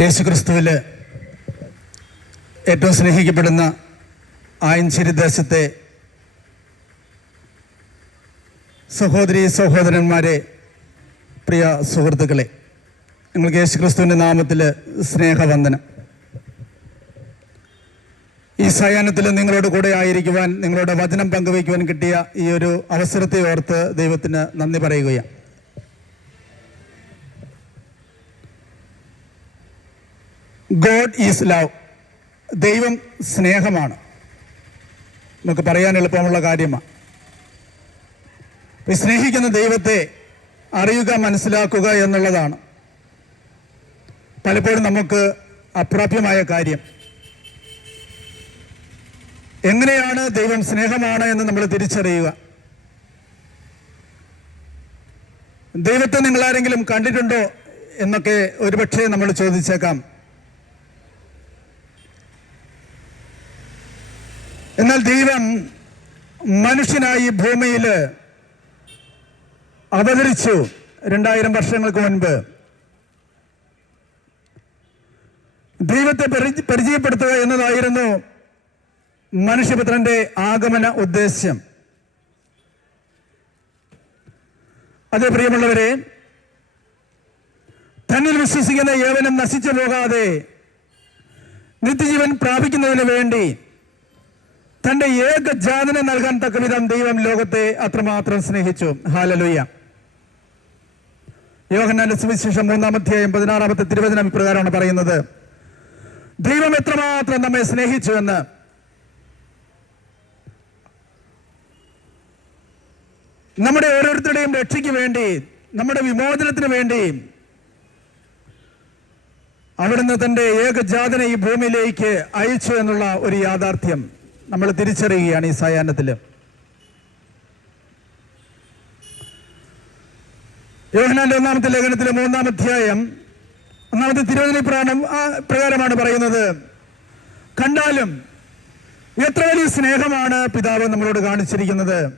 യേശുക്രിസ്തുവിൽ ഏറ്റവും സ്നേഹിക്കപ്പെടുന്ന ആയഞ്ചേരി ദേശത്തെ സഹോദരി സഹോദരന്മാരെ പ്രിയ സുഹൃത്തുക്കളെ നിങ്ങൾക്ക് യേശുക്രിസ്തുവിന്റെ നാമത്തിൽ സ്നേഹവന്ദനം. ഈ സയാനത്തിൽ നിങ്ങളോട് കൂടെ ആയിരിക്കുവാൻ നിങ്ങളുടെ വചനം പങ്കുവയ്ക്കുവാൻ കിട്ടിയ ഈ ഒരു അവസരത്തെ ഓർത്ത് ദൈവത്തിന് നന്ദി പറയുകയാണ്. ഗോഡ് ഈസ് ലവ് ദൈവം സ്നേഹമാണ്. നമുക്ക് പറയാൻ എളുപ്പമുള്ള കാര്യമാണ് സ്നേഹിക്കുന്ന ദൈവത്തെ അറിയുക മനസ്സിലാക്കുക എന്നുള്ളതാണ്. പലപ്പോഴും നമുക്ക് അപ്രാപ്യമായ കാര്യം. എങ്ങനെയാണ് ദൈവം സ്നേഹമാണ് എന്ന് നമ്മൾ തിരിച്ചറിയുക? ദൈവത്തെ നിങ്ങളാരെങ്കിലും കണ്ടിട്ടുണ്ടോ എന്നൊക്കെ ഒരുപക്ഷെ നമ്മൾ ചോദിച്ചേക്കാം. എന്നാൽ ദൈവം മനുഷ്യനായി ഭൂമിയിൽ അവതരിച്ചു രണ്ടായിരം വർഷങ്ങൾക്ക് മുൻപ്. ദൈവത്തെ പരിച- പരിചയപ്പെടുത്തുക എന്നതായിരുന്നു മനുഷ്യപുത്രന്റെ ആഗമന ഉദ്ദേശ്യം. അതേ പ്രിയമുള്ളവരെ തന്നിൽ വിശ്വസിക്കുന്ന ഏവനും നശിച്ചു പോകാതെ നിത്യജീവൻ പ്രാപിക്കുന്നതിന് വേണ്ടി തന്റെ ഏകജാതനെ നൽകാൻ തക്കവിധം ദൈവം ലോകത്തെ അത്രമാത്രം സ്നേഹിച്ചു. ഹാലലുയ്യ യോഹന്നാന്റെ സുവിശേഷം മൂന്നാം അധ്യായം പതിനാറാമത്തെ തിരുവചനം ഇപ്രകാരമാണ് പറയുന്നത്. ദൈവം എത്രമാത്രം നമ്മെ സ്നേഹിച്ചു എന്ന്. നമ്മുടെ ഓരോരുത്തരുടെയും രക്ഷയ്ക്ക് വേണ്ടി നമ്മുടെ വിമോചനത്തിന് വേണ്ടി അവിടുന്ന് തന്റെ ഏകജാതനെ ഈ ഭൂമിയിലേക്ക് അയച്ചു എന്നുള്ള ഒരു യാഥാർത്ഥ്യം. നമ്മൾ തിരിച്ചറിയുകയാണ് ഈ സായാഹ്നത്തിൽ യോഹനാന്റെ ഒന്നാമത്തെ ലേഖനത്തിലെ മൂന്നാം അധ്യായം ഒന്നാമത്തെ തിരുവനന്തപുരം പ്രാണം പ്രകാരമാണ് പറയുന്നത്. കണ്ടാലും എത്ര വലിയ സ്നേഹമാണ് പിതാവ് നമ്മളോട് കാണിച്ചിരിക്കുന്നത്.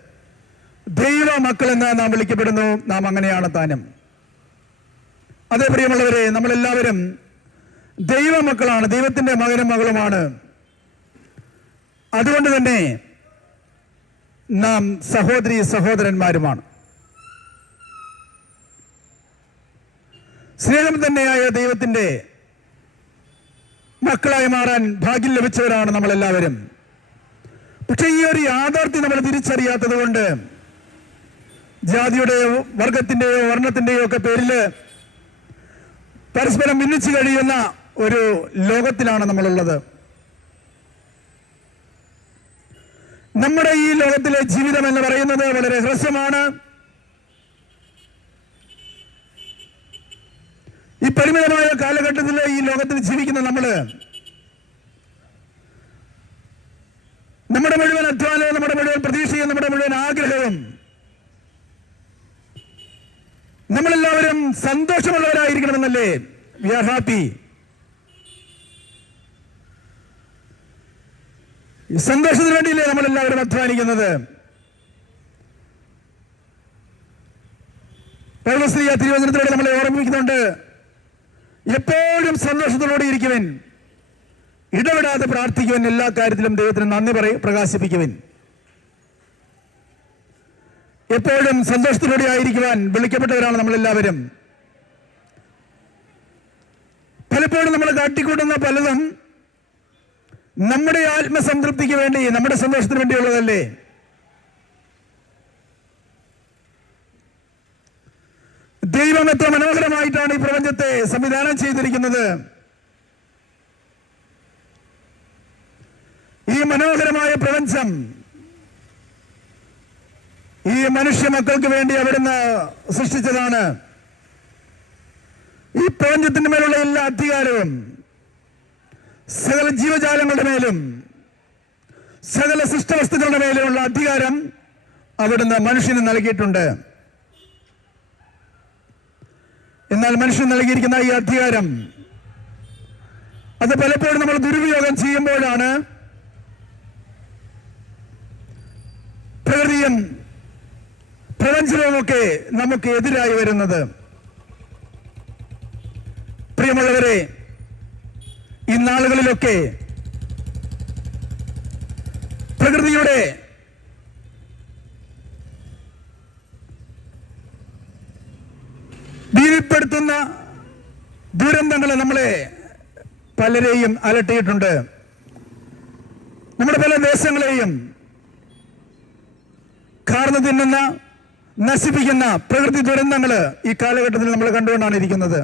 ദൈവ മക്കൾ എന്ന് നാം വിളിക്കപ്പെടുന്നു നാം അങ്ങനെയാണ് താനും. അതേ പ്രിയമുള്ളവരെ നമ്മളെല്ലാവരും ദൈവ മക്കളാണ് ദൈവത്തിന്റെ മകനും മകളുമാണ്. അതുകൊണ്ട് തന്നെ നാം സഹോദരി സഹോദരന്മാരുമാണ്. സ്നേഹം തന്നെയായ ദൈവത്തിന്റെ മക്കളായി മാറാൻ ഭാഗ്യം ലഭിച്ചവരാണ് നമ്മളെല്ലാവരും. പക്ഷെ ഈ ഒരു യാഥാർത്ഥ്യം നമ്മൾ തിരിച്ചറിയാത്തത് കൊണ്ട് ജാതിയുടെയോ വർഗത്തിന്റെയോ വർണത്തിന്റെയോ ഒക്കെ പേരിൽ പരസ്പരം ഭിന്നിച്ചു കഴിയുന്ന ഒരു ലോകത്തിലാണ് നമ്മളുള്ളത്. നമ്മുടെ ഈ ലോകത്തിലെ ജീവിതം എന്ന് പറയുന്നത് വളരെ ഹ്രസ്വമാണ് ഈ പരിമിതമായ കാലഘട്ടത്തിൽ ഈ ലോകത്തിൽ ജീവിക്കുന്ന നമ്മൾ നമ്മുടെ മുഴുവൻ അധ്വാനവും നമ്മുടെ മുഴുവൻ പ്രതീക്ഷയും നമ്മുടെ മുഴുവൻ ആഗ്രഹവും നമ്മളെല്ലാവരും സന്തോഷമുള്ളവരായിരിക്കണമെന്നല്ലേ? വി ആർ ഹാപ്പി സന്തോഷത്തിന് വേണ്ടിയില്ലേ നമ്മൾ എല്ലാവരും അധ്വാനിക്കുന്നത് പൗരസ്ത്രീയ തിരുവനന്തപുരത്തിലൂടെ നമ്മളെ ഓർമ്മിപ്പിക്കുന്നുണ്ട്. എപ്പോഴും സന്തോഷത്തോടെ ഇരിക്കുവൻ. ഇടപെടാതെ പ്രാർത്ഥിക്കുവൻ. എല്ലാ കാര്യത്തിലും ദൈവത്തിന് നന്ദി പറയും പ്രകാശിപ്പിക്കുവൻ. എപ്പോഴും സന്തോഷത്തിലൂടെ ആയിരിക്കുവാൻ വിളിക്കപ്പെട്ടവരാണ് നമ്മളെല്ലാവരും. പലപ്പോഴും നമ്മൾ കാട്ടിക്കൂട്ടുന്ന പലതും നമ്മുടെ ആത്മസംതൃപ്തിക്ക് വേണ്ടി നമ്മുടെ സന്തോഷത്തിന് വേണ്ടിയുള്ളതല്ലേ? ദൈവം എത്ര മനോഹരമായിട്ടാണ് ഈ പ്രപഞ്ചത്തെ സംവിധാനം ചെയ്തിരിക്കുന്നത്. ഈ മനോഹരമായ പ്രപഞ്ചം ഈ മനുഷ്യ മക്കൾക്ക് വേണ്ടി അവിടുന്ന് സൃഷ്ടിച്ചതാണ്. ഈ പ്രപഞ്ചത്തിന്റെ മേലുള്ള എല്ലാ അധികാരവും സകല ജീവജാലങ്ങളുടെ മേലും സകല സൃഷ്ടവസ്തുക്കളുടെ മേലുമുള്ള അധികാരം അവിടുന്ന് മനുഷ്യന് നൽകിയിട്ടുണ്ട്. എന്നാൽ മനുഷ്യൻ നൽകിയിരിക്കുന്ന ഈ അധികാരം അത് പലപ്പോഴും നമ്മൾ ദുരുപയോഗം ചെയ്യുമ്പോഴാണ് പ്രകൃതിയും പ്രപഞ്ചവുമൊക്കെ നമുക്ക് എതിരായി വരുന്നത്. പ്രിയമുള്ളവരെ നാളുകളിലൊക്കെ പ്രകൃതിയുടെ ഭീതിപ്പെടുത്തുന്ന ദുരന്തങ്ങൾ നമ്മളെ പലരെയും അലട്ടിയിട്ടുണ്ട്. നമ്മുടെ പല ദേശങ്ങളെയും കാർന്നു തിന്നുന്ന നശിപ്പിക്കുന്ന പ്രകൃതി ദുരന്തങ്ങൾ ഈ കാലഘട്ടത്തിൽ നമ്മൾ കണ്ടുകൊണ്ടാണ് ഇരിക്കുന്നത്.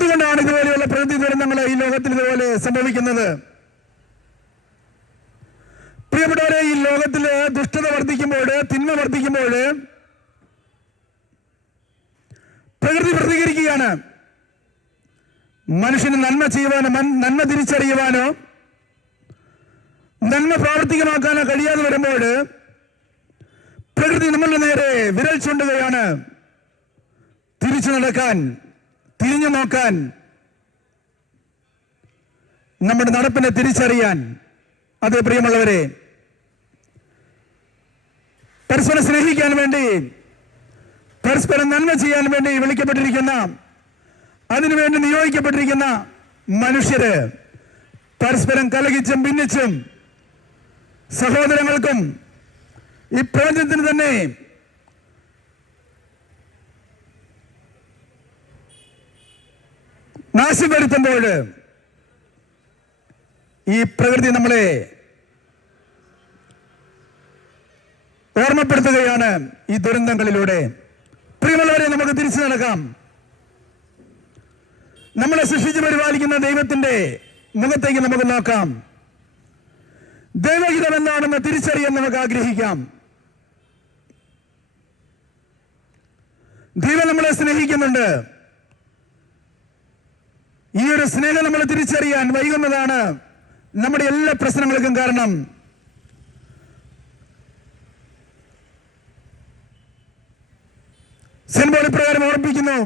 എന്തുകൊണ്ടാണ് ഇതുപോലെയുള്ള പ്രകൃതി ദുരന്തങ്ങൾ ഈ ലോകത്തിൽ ഇതുപോലെ സംഭവിക്കുന്നത്? പ്രിയപ്പെട്ടവരെ ഈ ലോകത്തിൽ ദുഷ്ടത വർദ്ധിക്കുമ്പോൾ തിന്മ വർദ്ധിക്കുമ്പോൾ പ്രകൃതി പ്രതികരിക്കുകയാണ്. മനുഷ്യന് നന്മ ചെയ്യുവാനോ നന്മ തിരിച്ചറിയുവാനോ നന്മ പ്രാവർത്തികമാക്കാനോ കഴിയാതെ വരുമ്പോൾ പ്രകൃതി നമ്മളുടെ നേരെ വിരൽ ചൂണ്ടുകയാണ്. തിരിച്ചു നടക്കാൻ തിരിഞ്ഞു നോക്കാൻ നമ്മുടെ നടപ്പിനെ തിരിച്ചറിയാൻ. അത് പ്രിയമുള്ളവരെ പരസ്പരം സ്നേഹിക്കാൻ വേണ്ടി പരസ്പരം നന്മ ചെയ്യാൻ വേണ്ടി വിളിക്കപ്പെട്ടിരിക്കുന്ന അതിനുവേണ്ടി നിയോഗിക്കപ്പെട്ടിരിക്കുന്ന മനുഷ്യര് പരസ്പരം കലഹിച്ചും ഭിന്നിച്ചും സഹോദരങ്ങൾക്കും ഈ പ്രപഞ്ചത്തിന് തന്നെ നാശം വരുത്തുമ്പോൾ ഈ പ്രകൃതി നമ്മളെ ഓർമ്മപ്പെടുത്തുകയാണ് ഈ ദുരന്തങ്ങളിലൂടെ. പ്രിയമുള്ളവരെ നമുക്ക് തിരിച്ചു നടക്കാം. നമ്മളെ സൃഷ്ടിച്ച് പരിപാലിക്കുന്ന ദൈവത്തിന്റെ മുഖത്തേക്ക് നമുക്ക് നോക്കാം. ദൈവഹിതം എന്താണെന്ന് തിരിച്ചറിയാൻ നമുക്ക് ആഗ്രഹിക്കാം. ദൈവം നമ്മളെ സ്നേഹിക്കുന്നുണ്ട്. ഈ ഒരു സ്നേഹം നമ്മൾ തിരിച്ചറിയാൻ വൈകുന്നതാണ് നമ്മുടെ എല്ലാ പ്രശ്നങ്ങൾക്കും കാരണം. സെൻബോൾ ഇപ്രകാരം ഓർപ്പിക്കുന്നു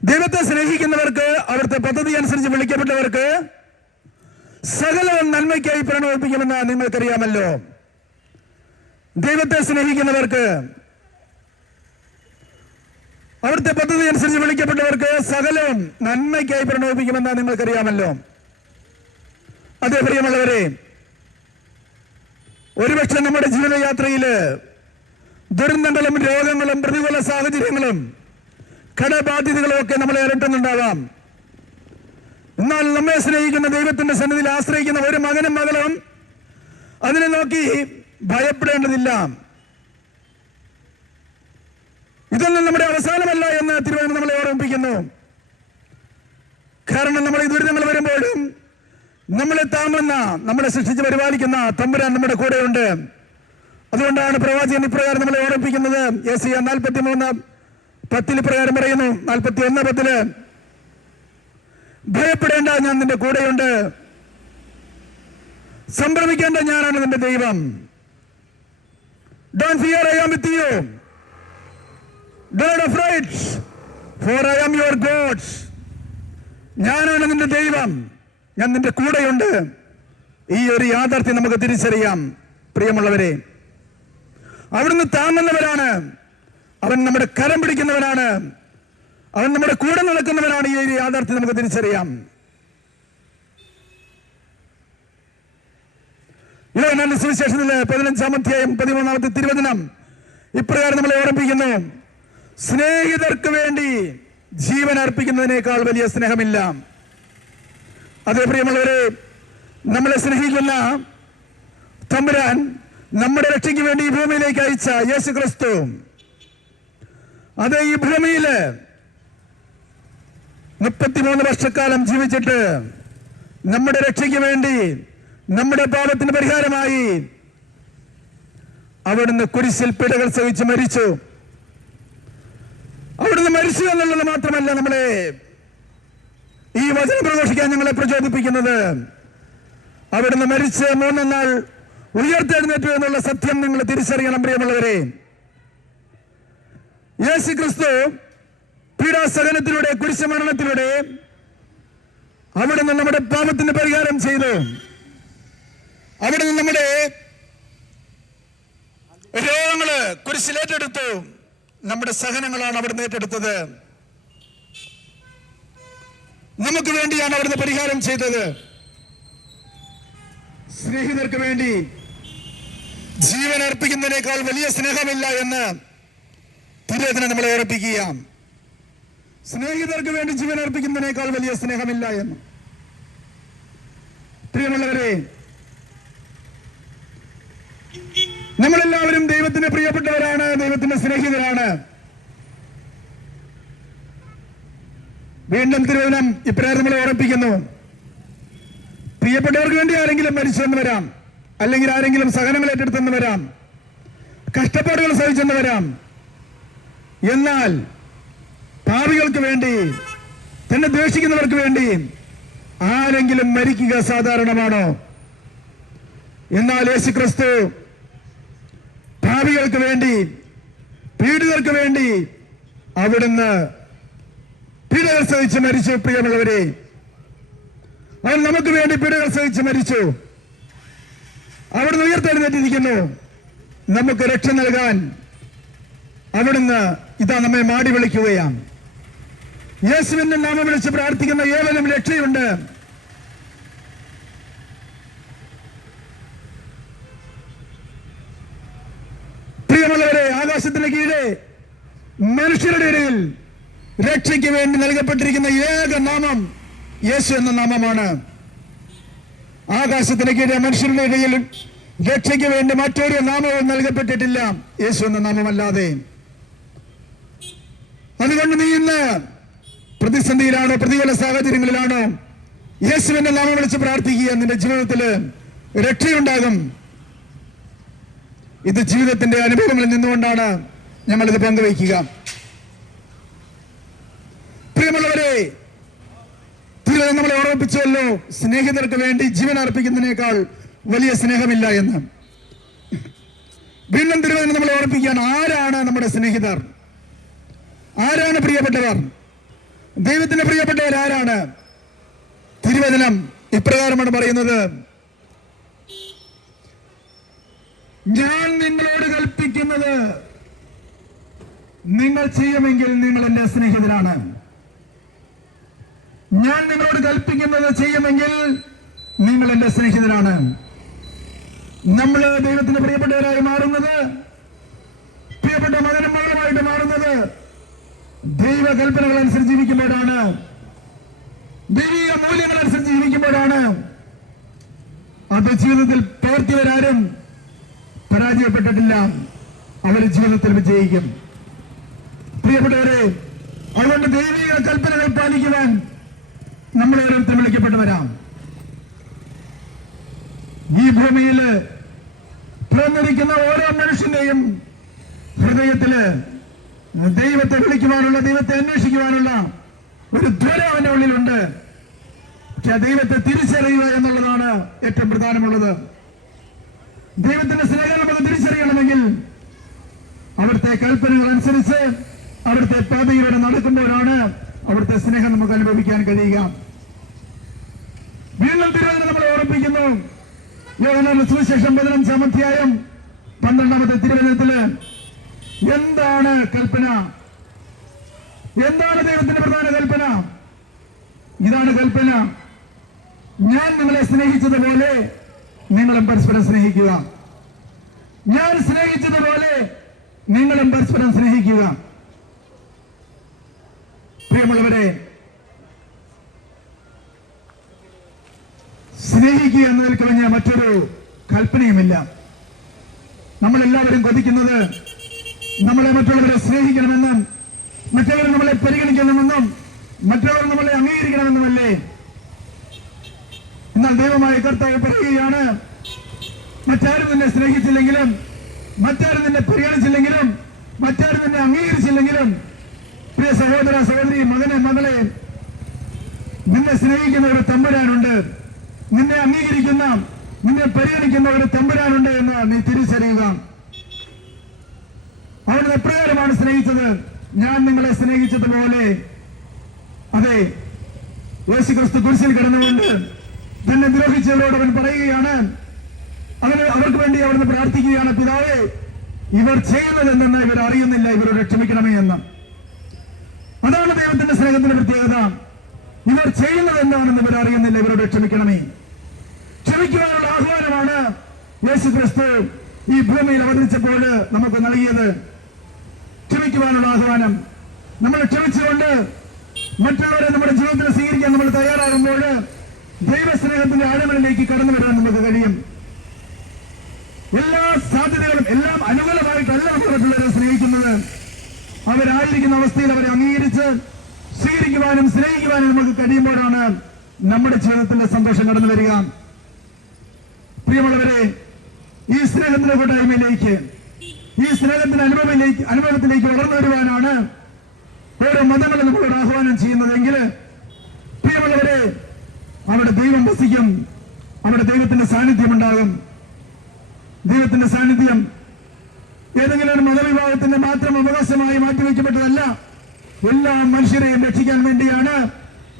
ദൈവത്തെ സ്നേഹിക്കുന്നവർക്ക് അവിടുത്തെ പദ്ധതി അനുസരിച്ച് വിളിക്കപ്പെട്ടവർക്ക് സകലവും നന്മയ്ക്കായി പ്രണോപിക്കുമെന്ന് നിങ്ങൾക്കറിയാമല്ലോ. ദൈവത്തെ സ്നേഹിക്കുന്നവർക്ക് അവിടുത്തെ പദ്ധതി അനുസരിച്ച് വിളിക്കപ്പെട്ടവർക്ക് സകലവും നന്മയ്ക്കായി പ്രണോപിക്കുമെന്ന് നിങ്ങൾക്കറിയാമല്ലോ. അതേ പ്രിയമുള്ളവരെ ഒരുപക്ഷെ നമ്മുടെ ജീവിതയാത്രയിൽ ദുരന്തങ്ങളും രോഗങ്ങളും പ്രതികൂല സാഹചര്യങ്ങളും കടബാധ്യതകളും ഒക്കെ നമ്മളെ അലട്ടുന്നുണ്ടാവാം. എന്നാൽ നമ്മെ സ്നേഹിക്കുന്ന ദൈവത്തിന്റെ സന്നിധിയിൽ ആശ്രയിക്കുന്ന ഒരു മകനും മകളും അതിനെ നോക്കി ഭയപ്പെടേണ്ടതില്ല. ഇതൊന്നും നമ്മുടെ അവസാനമല്ല എന്ന് തിരുവനന്തപുരം നമ്മളെ ഓർമ്മിപ്പിക്കുന്നു. കാരണം നമ്മൾ ഈ ദുരിതങ്ങൾ വരുമ്പോഴും നമ്മളെ താമെന്ന നമ്മളെ സൃഷ്ടിച്ച് പരിപാലിക്കുന്ന തമ്പുരാൻ നമ്മുടെ കൂടെയുണ്ട്. അതുകൊണ്ടാണ് പ്രവാചകൻ ഇപ്രകാരം നമ്മളെ ഓർമ്മിപ്പിക്കുന്നത്. എ എസ് നാൽപ്പത്തി മൂന്ന് പത്തിൽ ഇപ്രകാരം പറയുന്നു. നാൽപ്പത്തി ഒന്ന് പത്തിൽ ഭയപ്പെടേണ്ട ഞാൻ നിന്റെ കൂടെയുണ്ട്. സംഭ്രമിക്കേണ്ട ഞാനാണ് നിന്റെ ദൈവം. Don't fear I dot rights for I am your gods ഞാനാണ് നിന്റെ ദൈവം. ഞാൻ നിന്റെ കൂടെയുണ്ട്. ഈ ഒരു യാഥാർത്ഥ്യം നമുക്ക് തിരിച്ചറിയാം പ്രിയമുള്ളവരെ. അവിടുന്ന് താങ്ങുന്നവരാണ്. അവൻ നമ്മുടെ കരം പിടിക്കുന്നവനാണ്. അവൻ നമ്മുടെ കൂടെ നടക്കുന്നവനാണ്. ഈ ഒരു യാഥാർത്ഥ്യം നമുക്ക് തിരിച്ചറിയാം. യോഹന്നാന്റെ സുവിശേഷത്തിലെ പതിനഞ്ചാം അധ്യായം പതിമൂന്നാമത്തെ തിരുവചനം ഇപ്രകാരം നമ്മളെ ഓർമ്മിപ്പിക്കുന്നു. സ്നേഹിതർക്ക് വേണ്ടി ജീവൻ അർപ്പിക്കുന്നതിനേക്കാൾ വലിയ സ്നേഹമില്ല. അതേ പ്രിയമുള്ളവരെ നമ്മളെ സ്നേഹിക്കുന്ന തമ്പുരാൻ നമ്മുടെ രക്ഷയ്ക്ക് വേണ്ടി ഈ ഭൂമിയിലേക്ക് അയച്ച യേശു ക്രിസ്തു അത് ഈ ഭൂമിയിൽ മുപ്പത്തിമൂന്ന് വർഷക്കാലം ജീവിച്ചിട്ട് നമ്മുടെ രക്ഷയ്ക്ക് വേണ്ടി നമ്മുടെ പാപത്തിന് പരിഹാരമായി അവിടുന്ന് കുരിശിൽ പിടകൾ സഹിച്ച് മരിച്ചു. അവിടുന്ന് മരിച്ചു എന്നുള്ളത് മാത്രമല്ല നമ്മളെ ഈ വചനം പ്രഘോഷിക്കാൻ ഞങ്ങളെ പ്രചോദിപ്പിക്കുന്നത്. അവിടുന്ന് മരിച്ച് മൂന്നാം ഉയർത്തെഴുന്നേറ്റു എന്നുള്ള സത്യം നിങ്ങൾ തിരിച്ചറിയണം പ്രിയമുള്ളവരെ. യേശു ക്രിസ്തു പീഡാസഹനത്തിലൂടെ കുരിശമരണത്തിലൂടെ അവിടുന്ന് നമ്മുടെ പാപത്തിന് പരിഹാരം ചെയ്തു. അവിടുന്ന് നമ്മുടെ രോഗങ്ങൾ ഏറ്റെടുത്തു നമ്മുടെ സഹനങ്ങളാണ് അവിടുന്ന് ഏറ്റെടുത്തത്. നമുക്ക് വേണ്ടിയാണ് അവിടുന്ന് പരിഹാരം ചെയ്തത്. സ്നേഹിതർക്ക് വേണ്ടി ജീവൻ അർപ്പിക്കുന്നതിനേക്കാൾ വലിയ സ്നേഹമില്ല എന്ന് തിരുവചനം നമ്മളെ ഓർപ്പിക്കുക സ്നേഹിതർക്ക് വേണ്ടി ജീവൻ അർപ്പിക്കുന്നതിനേക്കാൾ വലിയ സ്നേഹമില്ല എന്ന്. പ്രിയമുള്ളവരെ നമ്മളെല്ലാവരും ദൈവത്തിന്റെ പ്രിയപ്പെട്ടവരാണ് ദൈവത്തിന്റെ സ്നേഹിതരാണ്. വീണ്ടും തിരുവനം ഇപ്രകാരം നമ്മളെ ഓർപ്പിക്കുന്നു പ്രിയപ്പെട്ടവർക്ക് വേണ്ടി ആരെങ്കിലും മരിച്ചെന്ന് വരാം. അല്ലെങ്കിൽ ആരെങ്കിലും സഹനങ്ങൾ ഏറ്റെടുത്തെന്ന് വരാം. കഷ്ടപ്പാടുകൾ സഹിച്ചെന്ന് വരാം. എന്നാൽ പാവികൾക്ക് വേണ്ടി തന്നെ ദ്വേഷിക്കുന്നവർക്ക് വേണ്ടി ആരെങ്കിലും മരിക്കുക സാധാരണമാണോ? എന്നാൽ യേശു ക്രിസ്തു പാവികൾക്ക് വേണ്ടി പീഡിതർക്ക് വേണ്ടി അവിടുന്ന് പീഡകൾ സഹിച്ച് മരിച്ചു പ്രിയമുള്ളവരെ. അവൻ നമുക്ക് വേണ്ടി പീഡകൾ സഹിച്ച് മരിച്ചു. അവിടുന്ന് ഉയർത്തെഴുന്നേറ്റിരിക്കുന്നു. നമുക്ക് രക്ഷ നൽകാൻ അവിടുന്ന് ഇതാ നമ്മെ മാടി വിളിക്കുകയാണ്. യേശുവിന്റെ നാമം വിളിച്ച് പ്രാർത്ഥിക്കുന്ന ഏവനും രക്ഷയുണ്ട്. പ്രിയമുള്ളവരെ ആകാശത്തിന് കീഴെ മനുഷ്യരുടെ ഇടയിൽ രക്ഷയ്ക്ക് വേണ്ടി നൽകപ്പെട്ടിരിക്കുന്ന ഏക നാമം യേശു എന്ന നാമമാണ്. ആകാശത്തിന് കീഴെ മനുഷ്യരുടെ ഇടയിൽ രക്ഷയ്ക്ക് വേണ്ടി മറ്റൊരു നാമവും നൽകപ്പെട്ടിട്ടില്ല. യേശു എന്ന നാമമല്ലാതെ. അതുകൊണ്ട് നീ ഇന്ന് പ്രതിസന്ധിയിലാണോ പ്രതികൂല സാഹചര്യങ്ങളിലാണോ യേശുവിന്റെ നാമം വിളിച്ച് പ്രാർത്ഥിക്കുക. നിന്റെ ജീവിതത്തിൽ രക്ഷയുണ്ടാകും. ഇത് ജീവിതത്തിന്റെ അനുഭവങ്ങളിൽ നിന്നുകൊണ്ടാണ് ഞങ്ങൾ ഇത് പങ്കുവയ്ക്കുക. പ്രിയമുള്ളവരെ തിരുവനന്തപുരം നമ്മളെ ഓർമ്മിപ്പിച്ചുവല്ലോ. സ്നേഹിതർക്ക് വേണ്ടി ജീവൻ അർപ്പിക്കുന്നതിനേക്കാൾ വലിയ സ്നേഹമില്ല എന്ന്. വീണ്ടും തിരുവനന്തപുരം നമ്മളെ ഓർമ്മിപ്പിക്കുകയാണ്. ആരാണ് നമ്മുടെ സ്നേഹിതർ? ആരാണ് പ്രിയപ്പെട്ടവർ? ദൈവത്തിന് പ്രിയപ്പെട്ടവർ ആരാണ് തിരുവചനം ഇപ്രകാരമാണ് പറയുന്നത്. ഞാൻ നിങ്ങളോട് കൽപ്പിക്കുന്നത് നിങ്ങൾ ചെയ്യുമെങ്കിൽ നിങ്ങൾ എന്റെ സ്നേഹിതരാണ്. ഞാൻ നിങ്ങളോട് കൽപ്പിക്കുന്നത് ചെയ്യുമെങ്കിൽ നിങ്ങൾ എന്റെ സ്നേഹിതരാണ്. നമ്മൾ ദൈവത്തിന് പ്രിയപ്പെട്ടവരായി മാറുന്നത് പ്രിയപ്പെട്ട മകനും മകളുമായിട്ട് മാറുന്നത് ദൈവകൽപ്പനകൾ അനുസരിച്ച് ജീവിക്കുമ്പോഴാണ്. ദൈവിക മൂല്യങ്ങൾ അനുസരിച്ച് ജീവിക്കുമ്പോഴാണ്. അത് ജീവിതത്തിൽ പ്രവർത്തിയവരാരും പരാജയപ്പെട്ടിട്ടില്ല. അവർ ജീവിതത്തിൽ വിജയിക്കും. പ്രിയപ്പെട്ടവരെ അതുകൊണ്ട് ദൈവിക കൽപ്പനകൾ പാലിക്കുവാൻ നമ്മൾ ഓരോരുത്തരും വിളിക്കപ്പെട്ടവരാം. ഈ ഭൂമിയിൽ പിറന്നിരിക്കുന്ന ഓരോ മനുഷ്യന്റെയും ഹൃദയത്തിൽ ദൈവത്തെ വിളിക്കുവാനുള്ള ദൈവത്തെ അന്വേഷിക്കുവാനുള്ള ഒരു ധ്വര അവന്റെ ഉള്ളിലുണ്ട്. പക്ഷെ ദൈവത്തെ തിരിച്ചറിയുക എന്നുള്ളതാണ് ഏറ്റവും പ്രധാനമുള്ളത്. ദൈവത്തിന്റെ സ്നേഹം നമുക്ക് തിരിച്ചറിയണമെങ്കിൽ അവിടുത്തെ കൽപ്പനകൾ അനുസരിച്ച് അവിടുത്തെ പാതയിലൂടെ നടക്കുമ്പോഴാണ് അവിടുത്തെ സ്നേഹം നമുക്ക് അനുഭവിക്കാൻ കഴിയുക. വീണ്ടും തിരുവനന്തപുരം നമ്മളെ ഓർമ്മിപ്പിക്കുന്നു യോഹനാന്റെ സുവിശേഷം പതിനഞ്ചാം അധ്യായം പന്ത്രണ്ടാമത്തെ തിരുവനന്തപുരത്തിൽ എന്താണ് കൽപ്പന? എന്താണ് ദൈവത്തിന്റെ പ്രധാന കൽപ്പന? ഇതാണ് കൽപ്പന. ഞാൻ നിങ്ങളെ സ്നേഹിച്ചതുപോലെ നിങ്ങളും പരസ്പരം സ്നേഹിക്കുക. ഞാൻ സ്നേഹിച്ചതുപോലെ നിങ്ങളും പരസ്പരം സ്നേഹിക്കുക. പ്രിയമുള്ളവരെ സ്നേഹിക്കുക എന്നതിൽ കവിഞ്ഞ മറ്റൊരു കൽപ്പനയുമില്ല. നമ്മളെല്ലാവരും കൊതിക്കുന്നത് നമ്മളെ മറ്റുള്ളവരെ സ്നേഹിക്കണമെന്നും മറ്റുള്ളവർ നമ്മളെ പരിഗണിക്കണമെന്നും മറ്റുള്ളവർ നമ്മളെ അംഗീകരിക്കണമെന്നുമല്ലേ? എന്നാൽ ദൈവമായ കർത്താവ് പറയുകയാണ് മറ്റാരും നിന്നെ സ്നേഹിച്ചില്ലെങ്കിലും മറ്റാരും നിന്നെ പരിഗണിച്ചില്ലെങ്കിലും മറ്റാരും നിന്നെ അംഗീകരിച്ചില്ലെങ്കിലും പ്രിയ സഹോദര സഹോദരി മകനെ മകളെ നിന്നെ സ്നേഹിക്കുന്ന ഒരു തമ്പുരാനുണ്ട്. നിന്നെ അംഗീകരിക്കുന്ന നിന്നെ പരിഗണിക്കുന്ന ഒരു തമ്പുരാനുണ്ട് എന്ന് നീ തിരിച്ചറിയുക. അവിടെ എപ്രകാരമാണ് സ്നേഹിച്ചത്? ഞാൻ നിങ്ങളെ സ്നേഹിച്ചതുപോലെ. അതെ യേശുക്രിസ്തു കുരിശിൽ കിടന്നുകൊണ്ട് തന്നെ ദ്രോഹിച്ചവരോട് അവൻ പറയുകയാണ്. അവന് അവർക്ക് വേണ്ടി അവിടുന്ന് പ്രാർത്ഥിക്കുകയാണ് പിതാവേ ഇവർ ചെയ്യുന്നത് എന്തെന്ന് ഇവർ അറിയുന്നില്ല ഇവരോട് ക്ഷമിക്കണമേ എന്ന്. അതാണ് ദൈവത്തിന്റെ സ്നേഹത്തിന്റെ പ്രത്യേകത. ഇവർ ചെയ്യുന്നത് എന്താണെന്ന് ഇവർ അറിയുന്നില്ല ഇവരോട് ക്ഷമിക്കണമേ ക്ഷമിക്കുവാനുള്ള ആഹ്വാനമാണ് യേശു ക്രിസ്തു ഈ ഭൂമിയിൽ അവതരിച്ചപ്പോൾ നമുക്ക് നൽകിയത്. ക്ഷമിക്കുവാനുള്ള ആഹ്വാനം. നമ്മൾ ക്ഷമിച്ചുകൊണ്ട് മറ്റുള്ളവരെ നമ്മുടെ ജീവിതത്തിൽ സ്വീകരിക്കാൻ നമ്മൾ തയ്യാറാകുമ്പോൾ ദൈവസ്നേഹത്തിന്റെ ആഴങ്ങളിലേക്ക് കടന്നു വരാൻ നമുക്ക് കഴിയും. എല്ലാ സാധ്യതകളും എല്ലാം അനുകൂലമായിട്ടല്ല നമ്മൾ മറ്റുള്ളവരെ സ്നേഹിക്കുന്നത് അവരായിരിക്കുന്ന അവസ്ഥയിൽ അവരെ അംഗീകരിച്ച് സ്വീകരിക്കുവാനും സ്നേഹിക്കുവാനും നമുക്ക് കഴിയുമ്പോഴാണ് നമ്മുടെ ജീവിതത്തിന്റെ സന്തോഷം കടന്നു വരിക. പ്രിയമുള്ളവരെ ഈ സ്നേഹത്തിന്റെ കൂട്ടായ്മയിലേക്ക് ഈ സ്നേഹത്തിന്റെ അനുഭവത്തിലേക്ക് അനുഭവത്തിലേക്ക് വളർന്നു വരുവാനാണ് ഓരോ മതങ്ങളും നമ്മളോട് ആഹ്വാനം ചെയ്യുന്നതെങ്കിൽ പ്രിയമുള്ളവരെ അവിടെ ദൈവം വസിക്കും. അവിടെ ദൈവത്തിന്റെ സാന്നിധ്യം ഉണ്ടാകും ദൈവത്തിന്റെ സാന്നിധ്യം ഏതെങ്കിലും ഒരു മതവിഭാഗത്തിന്റെ മാത്രം അവകാശമായി മാറ്റിവെക്കപ്പെട്ടതല്ല എല്ലാ മനുഷ്യരെയും രക്ഷിക്കാൻ വേണ്ടിയാണ്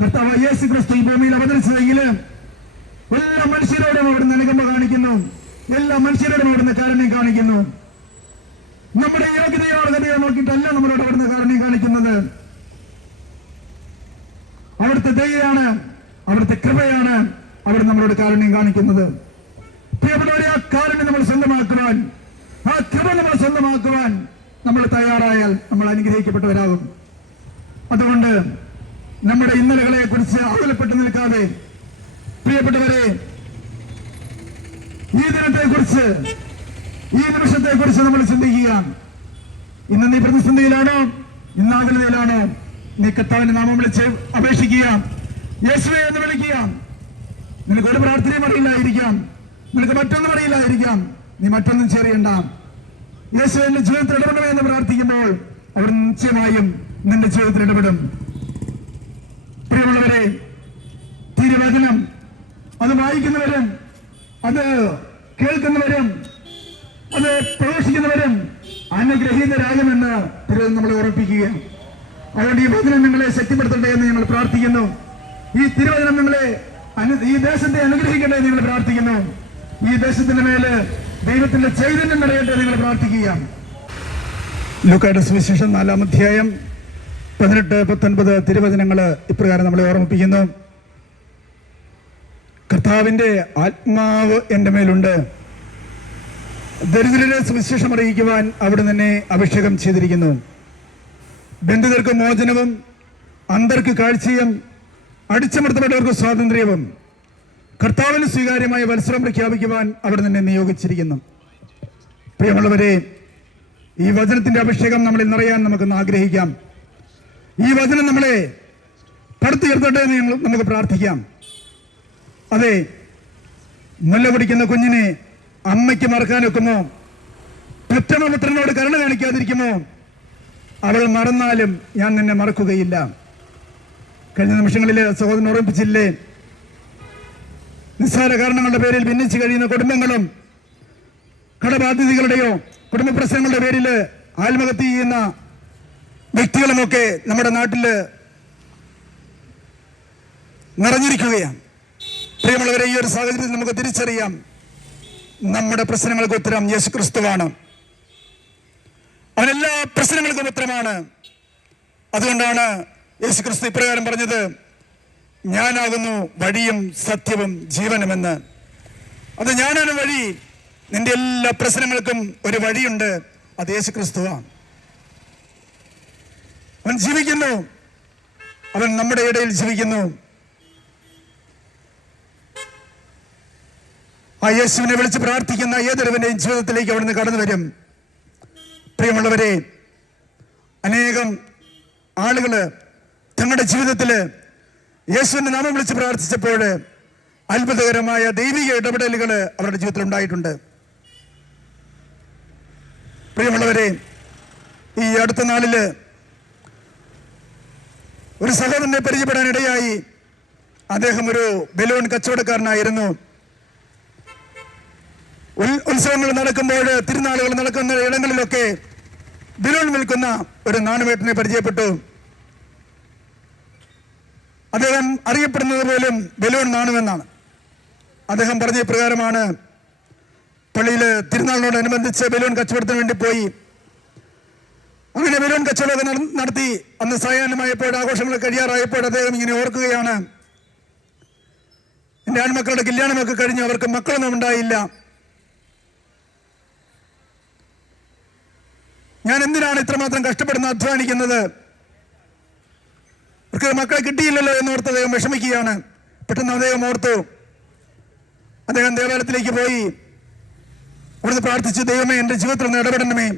കർത്താവ് യേശു ക്രിസ്തു ഈ ഭൂമിയിൽ അവതരിച്ചതെങ്കിൽ എല്ലാ മനുഷ്യരോടും അവിടുന്ന് അനുകമ്പ കാണിക്കുന്നു. എല്ലാ മനുഷ്യരോടും അവിടുന്ന് കാരുണ്യം കാണിക്കുന്നു. നമ്മുടെ യോഗ്യതയോടെ നോക്കിയിട്ടല്ല നമ്മളോട് അവിടുന്ന് കാരുണ്യം കാണിക്കുന്നത്. അവിടുത്തെ ദയയാണ് അവിടുത്തെ കൃപയാണ് അവർ നമ്മളോട് കാരുണ്യം കാണിക്കുന്നത്. പ്രിയപ്പെട്ടവരെ ആ കാരുണ്യം നമ്മൾ സ്വന്തമാക്കുവാൻ ആ കൃപ നമ്മൾ സ്വന്തമാക്കുവാൻ നമ്മൾ തയ്യാറായാൽ നമ്മൾ അനുഗ്രഹിക്കപ്പെട്ടവരാകും. അതുകൊണ്ട് നമ്മുടെ ഇന്നലകളെ കുറിച്ച് അകലപ്പെട്ടു നിൽക്കാതെ പ്രിയപ്പെട്ടവരെ ഈ ദിനത്തെ കുറിച്ച് ഈ നിമിഷത്തെ കുറിച്ച് നമ്മൾ ചിന്തിക്കുക. ഇന്ന് നീ പ്രതിസന്ധിയിലാണോ ഇന്നാകുലതയിലാണോ നീ കർത്താവിന്റെ നാമം വിളിച്ച് അപേക്ഷിക്കുക. യേശുവെ എന്ന് വിളിക്കുക നിനക്ക് ഒരു പ്രാർത്ഥനയും അറിയില്ലായിരിക്കാം. നിനക്ക് മറ്റൊന്നും അറിയില്ലായിരിക്കാം. നീ മറ്റൊന്നും ചെയ്യണ്ട. യേശു എന്റെ ജീവിതത്തിൽ ഇടപെടണമേ എന്ന് പ്രാർത്ഥിക്കുമ്പോൾ അവർ നിശ്ചയമായും നിന്റെ ജീവിതത്തിൽ ഇടപെടും. പ്രിയമുള്ളവരെ തിരുവചനം അത് വായിക്കുന്നവരും അത് കേൾക്കുന്നവരും അത് പ്രവേശിക്കുന്നവരും അനുഗ്രഹീതരാകുമെന്ന് തിരുവനന്തപുരം നമ്മളെ ഉറപ്പിക്കുക അതുകൊണ്ട് ഈ വചനം നിങ്ങളെ ശക്തിപ്പെടുത്തട്ടെ എന്ന് ഞങ്ങൾ പ്രാർത്ഥിക്കുന്നു. ഈ തിരുവചനം നിങ്ങളെ ഈ ദേശത്തെ അനുഗ്രഹിക്കട്ടെ നിങ്ങൾ പ്രാർത്ഥിക്കുന്നു. ഈ ദേശത്തിന്റെ മേൽ ദൈവത്തിന്റെ ചൈതന്യം നിറയട്ടെ നിങ്ങൾ പ്രാർത്ഥിക്കുക ലൂക്കായുടെ സുവിശേഷം നാലാം അധ്യായം പതിനെട്ട് പത്തൊൻപത് തിരുവചനങ്ങൾ ഇപ്രകാരം നമ്മളെ ഓർമ്മിപ്പിക്കുന്നു. കർത്താവിന്റെ ആത്മാവ് എന്റെ മേലുണ്ട്. ദരിദ്രരെ സുവിശേഷം അറിയിക്കുവാൻ അവിടെ തന്നെ അഭിഷേകം ചെയ്തിരിക്കുന്നു. ബന്ധുക്കൾക്ക് മോചനവും അന്തർക്ക് കാഴ്ചയും അടിച്ചമർത്തപ്പെട്ടവർക്ക് സ്വാതന്ത്ര്യവും. കർത്താവിന് സ്വീകാര്യമായ മത്സരം പ്രഖ്യാപിക്കുവാൻ അവിടെ നിന്നെ നിയോഗിച്ചിരിക്കുന്നു. പ്രിയമുള്ളവരെ ഈ വചനത്തിന്റെ അഭിഷേകം നമ്മളിൽ നിറയാൻ നമുക്ക് ആഗ്രഹിക്കാം. ഈ വചനം നമ്മളെ പടുത്തുയർത്തട്ടെ എന്ന് നമുക്ക് പ്രാർത്ഥിക്കാം. അതെ മുല്ല പിടിക്കുന്ന കുഞ്ഞിനെ അമ്മയ്ക്ക് മറക്കാനൊക്കുമോ പെറ്റമപുത്രനോട് കരുണ കാണിക്കാതിരിക്കുമോ? അവൾ മറന്നാലും ഞാൻ നിന്നെ മറക്കുകയില്ല. കഴിഞ്ഞ നിമിഷങ്ങളിൽ സഹോദരൻ ഓർമ്മിപ്പിച്ചില്ലേ നിസ്സാര കാരണങ്ങളുടെ പേരിൽ ഭിന്നിച്ചു കഴിയുന്ന കുടുംബങ്ങളും കടബാധ്യതകളുടെയോ കുടുംബ പ്രശ്നങ്ങളുടെ പേരിൽ ആത്മഹത്യ ചെയ്യുന്ന വ്യക്തികളുമൊക്കെ നമ്മുടെ നാട്ടിൽ നിറഞ്ഞിരിക്കുകയാണ്. പ്രിയമുള്ളവരെ ഈ ഒരു സാഹചര്യത്തിൽ നമുക്ക് തിരിച്ചറിയാം നമ്മുടെ പ്രശ്നങ്ങൾക്ക് ഉത്തരം യേശു ക്രിസ്തുവാണ് അവനെല്ലാ പ്രശ്നങ്ങൾക്കും ഉത്തരമാണ്. അതുകൊണ്ടാണ് യേശു ക്രിസ്തു ഇപ്രകാരം പറഞ്ഞത് ഞാനാകുന്നു വഴിയും സത്യവും ജീവനുമെന്ന്. അത് ഞാനാണ് വഴി. നിന്റെ എല്ലാ പ്രശ്നങ്ങൾക്കും ഒരു വഴിയുണ്ട്. അത് യേശു ക്രിസ്തുവാണ് അവൻ ജീവിക്കുന്നു. അവൻ നമ്മുടെ ഇടയിൽ ജീവിക്കുന്നു. ആ യേശുവിനെ വിളിച്ച് പ്രാർത്ഥിക്കുന്ന ഏതൊരുവന്റെയും ജീവിതത്തിലേക്ക് അവിടുന്ന് കടന്നു വരും. പ്രിയമുള്ളവരെ അനേകം ആളുകൾ തങ്ങളുടെ ജീവിതത്തിൽ യേശുവിന്റെ നാമം വിളിച്ച് പ്രാർത്ഥിച്ചപ്പോൾ അത്ഭുതകരമായ ദൈവിക ഇടപെടലുകൾ അവരുടെ ജീവിതത്തിൽ ഉണ്ടായിട്ടുണ്ട്. പ്രിയമുള്ളവരെ ഈ അടുത്ത നാളിൽ ഒരു സഹോദരനെ പരിചയപ്പെടാൻ ഇടയായി അദ്ദേഹം ഒരു ബലൂൺ കച്ചവടക്കാരനായിരുന്നു. ഉത്സവങ്ങൾ നടക്കുമ്പോൾ തിരുനാളുകൾ നടക്കുന്ന ഇടങ്ങളിലൊക്കെ ബലൂൺ വിൽക്കുന്ന ഒരു നാണുവേട്ടനെ പരിചയപ്പെട്ടു. അദ്ദേഹം അറിയപ്പെടുന്നത് പോലും ബലൂൺ നാണുമെന്നാണ് അദ്ദേഹം പറഞ്ഞ പ്രകാരമാണ് പള്ളിയിൽ തിരുനാളിനോടനുബന്ധിച്ച് ബലൂൺ കച്ചവടത്തിന് വേണ്ടി പോയി. അങ്ങനെ ബലൂൺ കച്ചവടമൊക്കെ നടത്തി. അന്ന് സായാഹ്നമായപ്പോൾ ആഘോഷങ്ങൾ കഴിയാറായപ്പോൾ അദ്ദേഹം ഇങ്ങനെ ഓർക്കുകയാണ്. എന്റെ ആൺമക്കളുടെ കല്യാണമൊക്കെ കഴിഞ്ഞു അവർക്ക് മക്കളൊന്നും ഉണ്ടായില്ല. ഞാൻ എന്തിനാണ് ഇത്രമാത്രം കഷ്ടപ്പെടുന്ന അധ്വാനിക്കുന്നത് അവർക്ക് മക്കളെ കിട്ടിയില്ലല്ലോ എന്ന് എന്നോർത്ത് അദ്ദേഹം വിഷമിക്കുകയാണ്. പെട്ടെന്ന് അദ്ദേഹം ഓർത്തു അദ്ദേഹം ദേവാലയത്തിലേക്ക് പോയി. അവിടുന്ന് പ്രാർത്ഥിച്ചു ദൈവമേ എന്റെ ജീവിതത്തിൽ നിന്ന് ഇടപെടണമേ.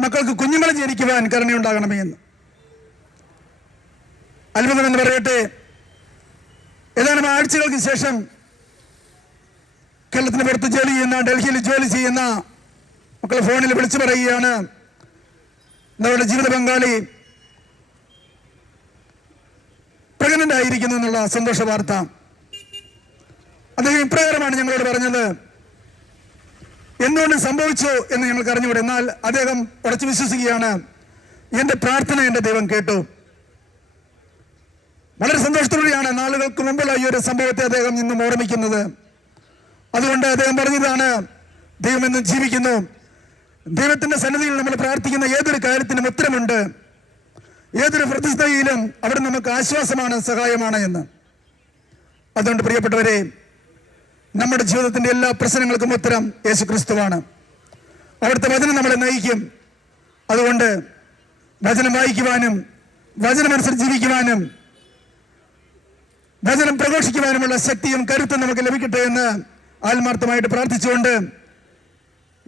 മക്കൾക്ക് കുഞ്ഞുങ്ങളെ ജനിക്കുവാൻ കരുണയുണ്ടാകണമേ എന്ന്. അത്ഭുതം എന്ന് പറയട്ടെ ഏതാനും ആഴ്ചകൾക്ക് ശേഷം കേരളത്തിന് പുറത്ത് ജോലി ചെയ്യുന്ന ഡൽഹിയിൽ ജോലി ചെയ്യുന്ന മക്കളെ ഫോണിൽ വിളിച്ചു പറയുകയാണ്. നമ്മുടെ ജീവിത പങ്കാളി പ്രഗ്നന്റ് ആയിരിക്കുന്നു എന്നുള്ള സന്തോഷ വാർത്ത. അദ്ദേഹം ഇപ്രകാരമാണ് ഞങ്ങളോട് പറഞ്ഞത്. എന്തുകൊണ്ട് സംഭവിച്ചു എന്ന് ഞങ്ങൾക്ക് അറിഞ്ഞുകൂടെ? എന്നാൽ അദ്ദേഹം ഉറച്ചു വിശ്വസിക്കുകയാണ്. എന്റെ പ്രാർത്ഥന എന്റെ ദൈവം കേട്ടു. വളരെ സന്തോഷത്തോടെയാണ് നാളുകൾക്ക് മുമ്പുള്ള ഈ ഒരു സംഭവത്തെ അദ്ദേഹം ഇന്നും ഓർമ്മിക്കുന്നത്. അതുകൊണ്ട് അദ്ദേഹം പറഞ്ഞതാണ് ദൈവം എന്നും ജീവിക്കുന്നു. ദൈവത്തിന്റെ സന്നിധിയിൽ നമ്മൾ പ്രാർത്ഥിക്കുന്ന ഏതൊരു കാര്യത്തിനും ഉത്തരമുണ്ട്. ഏതൊരു പ്രതിസന്ധിയിലും അവിടെ നമുക്ക് ആശ്വാസമാണ് സഹായമാണ് എന്ന്. അതുകൊണ്ട് പ്രിയപ്പെട്ടവരെ നമ്മുടെ ജീവിതത്തിന്റെ എല്ലാ പ്രശ്നങ്ങൾക്കും ഉത്തരം യേശു ക്രിസ്തുവാണ് അവിടുത്തെ വചനം നമ്മളെ നയിക്കും. അതുകൊണ്ട് വചനം വായിക്കുവാനും വചനമനുസരിച്ച് ജീവിക്കുവാനും വചനം പ്രഘോഷിക്കുവാനുമുള്ള ശക്തിയും കരുത്തും നമുക്ക് ലഭിക്കട്ടെ എന്ന് ആത്മാർത്ഥമായിട്ട് പ്രാർത്ഥിച്ചുകൊണ്ട്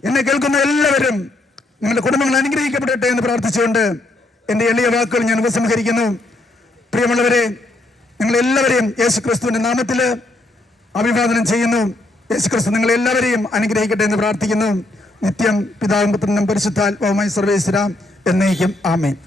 എന്നെ കേൾക്കുന്ന എല്ലാവരും നിങ്ങളുടെ കുടുംബങ്ങൾ അനുഗ്രഹിക്കപ്പെടട്ടെ എന്ന് പ്രാർത്ഥിച്ചുകൊണ്ട് എന്റെ എളിയ വാക്കുകൾ ഞാൻ ഉപസംഹരിക്കുന്നു. പ്രിയമുള്ളവരെ നിങ്ങളെല്ലാവരെയും യേശു ക്രിസ്തുവിന്റെ നാമത്തിൽ അഭിവാദനം ചെയ്യുന്നു. യേശു ക്രിസ്തു നിങ്ങളെല്ലാവരെയും അനുഗ്രഹിക്കട്ടെ എന്ന് പ്രാർത്ഥിക്കുന്നു. നിത്യം പിതാവും പുത്രനും പരിശുദ്ധാത്മാവുമായി സർവേശ്വരാം എന്നേക്കും. ആമേൻ.